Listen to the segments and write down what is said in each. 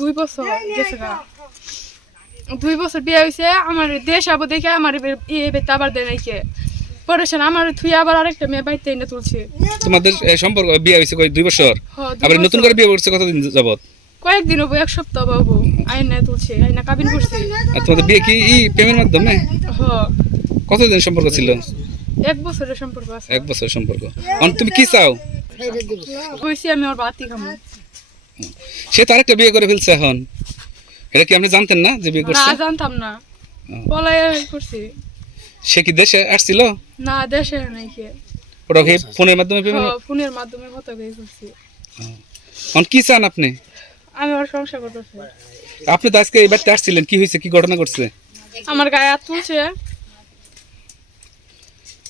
দুই বছর গেছে গা। দুই বছর বিয়ে হয়েছে আমার দেশ আবো দেখে আমার ইয়ে বেতে আবার দেয় নাইকে পরেশান আমার থুই আবার আরেকটা মেয়ে বাইতে এনে তুলছে। তোমাদের সম্পর্ক বিয়ে হয়েছে কয়? দুই বছর? আবার নতুন করে বিয়ে করছে কতদিন যাবত কয়েকদিন হব এক সপ্তাহ বাবু আইনা তুলছে আইনা কাবিন করছে। আর তোমাদের বিয়ে কি ই প্রেমের মাধ্যমে? হ। কতদিন সম্পর্ক ছিল? এক বছরের সম্পর্ক আছে। এক বছর সম্পর্ক। তুমি কি চাও? কইছি আমি ওর বাতি খামো। সে তো আরেকটা বিয়ে করে ফেলছে এখন। এটা কি আপনি জানতেন না যে বিয়ে করছে? না জানতাম না। ও। পলাই করছি। সে কি দেশে আসছিল? না দেশে নাইকে ওটা কি ফোনের মাধ্যমে পেমেন্ট ফোনের মাধ্যমে কত বিয়ে করছি এখন কি চান আপনি? আমি ওর সংসার করতেছি। আপনি তো আজকে এই বাড়িতে আসছিলেন কি হয়েছে কি ঘটনা করছে আমার গায়ে হাত তুলছে।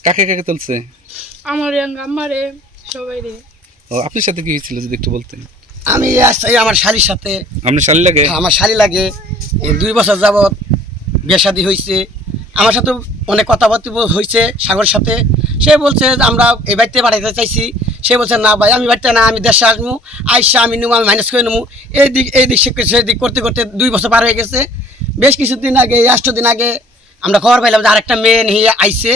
কাকে কাকে তুলছে? আমার আমারে সবাই রে ও আপনার সাথে কি হয়েছিল যদি একটু বলতেন? আমি আসছি আমার শালির সাথে। আপনার শালি লাগে? আমার শালি লাগে। এই দুই বছর যাবৎ বিয়ে শাদি হয়েছে আমার সাথে অনেক কথাবার্তা হয়েছে সাগরের সাথে। সে বলছে আমরা এই বাড়িতে বাড়াইতে চাইছি। সে বলছে না ভাই আমি বাড়িতে না আমি দেশে আসব। আইসা আমি নেব আমি মাইনাস করে নেব এই দিক এই দিক সেদিক করতে করতে দুই বছর পার হয়ে গেছে। বেশ কিছুদিন আগে এই আষ্ট দিন আগে আমরা খবর পাইলাম যে আরেকটা মেয়ে নিয়ে আইছে।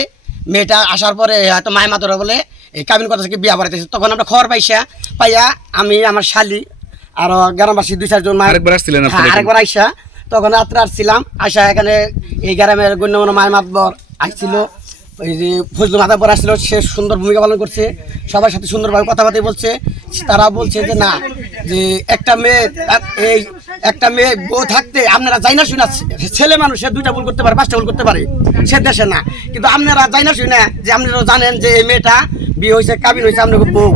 মেয়েটা আসার পরে হয়তো মায় মাতরা বলে এই কাবিন কথা থেকে বিয়া বাড়াইতেছে তখন আমরা খবর পাইসা পাইয়া আমি আমার শালি আর গ্রামবাসী দুই চারজন আরেকবার আসছিলেন হ্যাঁ? আরেকবার আইসা তখন রাত্রে আসছিলাম আইসা এখানে এই গ্রামের গণ্যমান্য মায় মাতবর আসছিল ওই যে ফজলু মাতাবর আসছিল সে সুন্দর ভূমিকা পালন করছে সবার সাথে সুন্দরভাবে কথাবার্তা বলছে তারা বলছে যে না যে একটা মেয়ে এই একটা মেয়ে বউ থাকতে আপনারা যাই না শুনা ছেলে মানুষ সে দুইটা ভুল করতে পারে পাঁচটা ভুল করতে পারে সে দেশে না কিন্তু আপনারা যাই না শুনে যে আপনারা জানেন যে এই মেয়েটা বিয়ে হয়েছে, কাবিন হয়েছে আপনাকে বউ।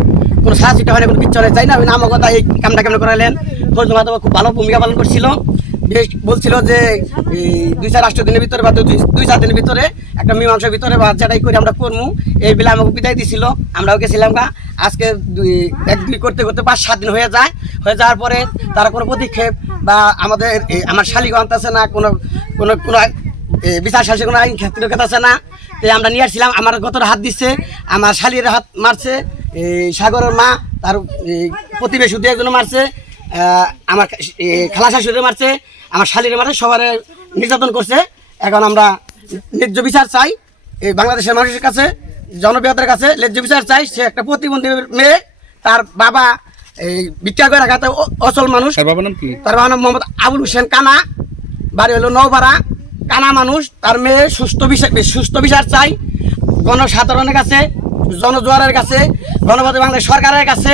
কোনো সিটা হয় না কোনো কিচ্ছু হয় না আমার কথা এই কামটা কেমন করালেন? ফজলু মাতাবর খুব ভালো ভূমিকা পালন করছিল। বলছিল যে দুই চার আষ্ট দিনের ভিতরে বা দুই চার দিনের ভিতরে, একটা মীমাংসার ভিতরে বা যেটাই করে আমরা করব এই বেলা আমাকে বিদায় দিছিল। আমরাও গেছিলাম গা। আজকে দুই, এক দুই করতে করতে পাঁচ, সাত দিন হয়ে যায়। হয়ে যাওয়ার পরে তারা কোনো পদক্ষেপ বা আমাদের আমার শালিগো আছে না, কোনো কোনো কোনো বিচার শাসে কোনো আইন ক্ষেত্রে আছে না। তো আমরা নিয়ে আসছিলাম আমার গতর হাত দিচ্ছে আমার শালির হাত মারছে এই সাগরের মা তার প্রতিবেশী দু একজন মারছে আমার খালা শাশুড়ি মারছে আমার শালির মারছে সবার নির্যাতন করছে। এখন আমরা ন্যায্য বিচার চাই এই বাংলাদেশের মানুষের কাছে জনপ্রিয়তার কাছে ন্যায্য বিচার চাই। সে একটা প্রতিবন্ধী মেয়ে তার বাবা এই ভিক্ষা করে রাখাতে অচল মানুষ। তার বাবার নাম তার বাবার নাম মোহাম্মদ আবুল হোসেন কানা বাড়ি হলো নৌপাড়া কানা মানুষ তার মেয়ে সুস্থ বিচার সুস্থ বিচার চাই। গণসাধারণের কাছে জনজোয়ারের কাছে গণপতি বাংলাদেশ সরকারের কাছে।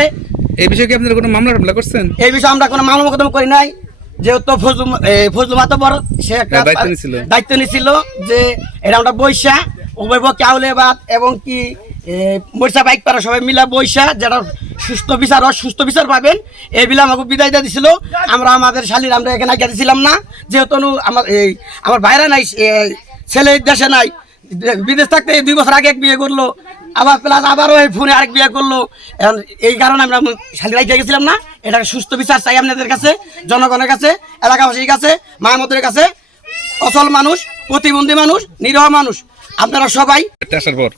এই বিষয়ে কি আপনারা কোনো মামলা টামলা করছেন? এই বিষয়ে আমরা কোনো মামলা মোকদ্দমা করি নাই। যেহেতু ফজলু মাতবর সে একটা হ্যাঁ, দায়িত্ব নিছিল। যে এটা আমরা বৈশা উভয় বাদ এবং কি মরিচা বাইক পারা সবাই মিলা বৈশা যেটা সুস্থ বিচার হয় সুস্থ বিচার পাবেন। এই বিলে আমাকে বিদায় দিয়ে দিছিল। আমরা আমাদের শালির, আমরা এখানে আগে দিছিলাম না। যেহেতু আমার এই আমার ভাইরা নাই ছেলে দেশে নাই। বিদেশ থাকতে দুই বছর আগে এক বিয়ে করল। আবার প্লাস আবারও এই ফোনে আরেক বিয়ে করল। এখন এই কারণে আমরা শালি রাইতে গেছিলাম না। এটা সুস্থ বিচার চাই আপনাদের কাছে, জনগণের কাছে, এলাকাবাসীর কাছে মায়ামতের কাছে। অচল মানুষ, প্রতিবন্ধী মানুষ, নিরহ মানুষ। আপনারা সবাই আসার পর।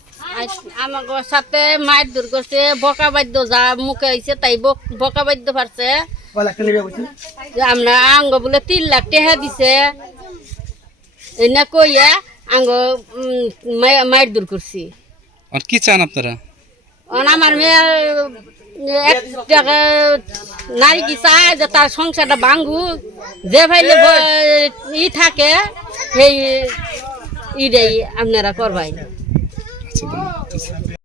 আমাকে সাথে মায়ের দূর করছে বকা বাদ্য যা মুখে হয়েছে তাই বক- বকা বাদ্য পারছে আমরা আঙ্গ বলে তিন লাখ টেহা দিছে। এনে কইয়া আঙ্গ মায়ের দূর করছি। আর কি চান আপনারা? অন আমার মেয়ে এক টাকা নারী কি চায় যে তার সংসারটা ভাঙ্গু যে ভাইলে ই থাকে সেই ইটাই আপনারা করবাই। Peace.